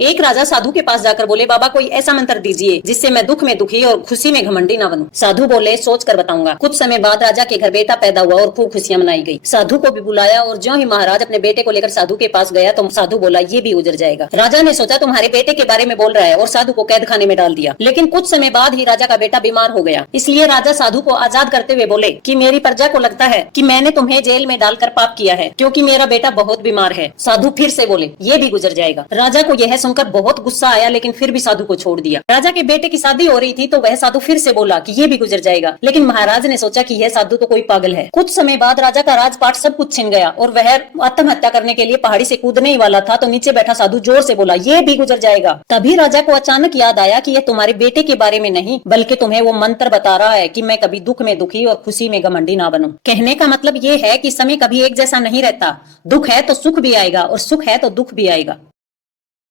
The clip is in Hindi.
एक राजा साधु के पास जाकर बोले, बाबा कोई ऐसा मंत्र दीजिए जिससे मैं दुख में दुखी और खुशी में घमंडी ना बनूं। साधु बोले, सोच कर बताऊंगा। कुछ समय बाद राजा के घर बेटा पैदा हुआ और खूब खुशियां मनाई गई। साधु को भी बुलाया और ज्यों ही महाराज अपने बेटे को लेकर साधु के पास गया तो साधु बोला, ये भी गुजर जाएगा। राजा ने सोचा तुम्हारे बेटे के बारे में बोल रहा है और साधु को कैद खाने में डाल दिया। लेकिन कुछ समय बाद ही राजा का बेटा बीमार हो गया। इसलिए राजा साधु को आजाद करते हुए बोले कि मेरी प्रजा को लगता है कि मैंने तुम्हें जेल में डालकर पाप किया है, क्योंकि मेरा बेटा बहुत बीमार है। साधु फिर से बोले, ये भी गुजर जाएगा। राजा को यह सुनकर बहुत गुस्सा आया, लेकिन फिर भी साधु को छोड़ दिया। राजा के बेटे की शादी हो रही थी तो वह साधु फिर से बोला कि ये भी गुजर जाएगा। लेकिन महाराज ने सोचा कि यह साधु तो कोई पागल है। कुछ समय बाद राजा का राजपाट सब कुछ छिन गया और वह आत्महत्या करने के लिए पहाड़ी से कूदने ही वाला था तो नीचे बैठा साधु जोर से बोला, ये भी गुजर जाएगा। तभी राजा को अचानक याद आया कि यह तुम्हारे बेटे के बारे में नहीं बल्कि तुम्हें वो मंत्र बता रहा है कि मैं कभी दुख में दुखी और खुशी में घमंडी ना बनूं। कहने का मतलब ये है कि समय कभी एक जैसा नहीं रहता। दुख है तो सुख भी आएगा और सुख है तो दुख भी आएगा।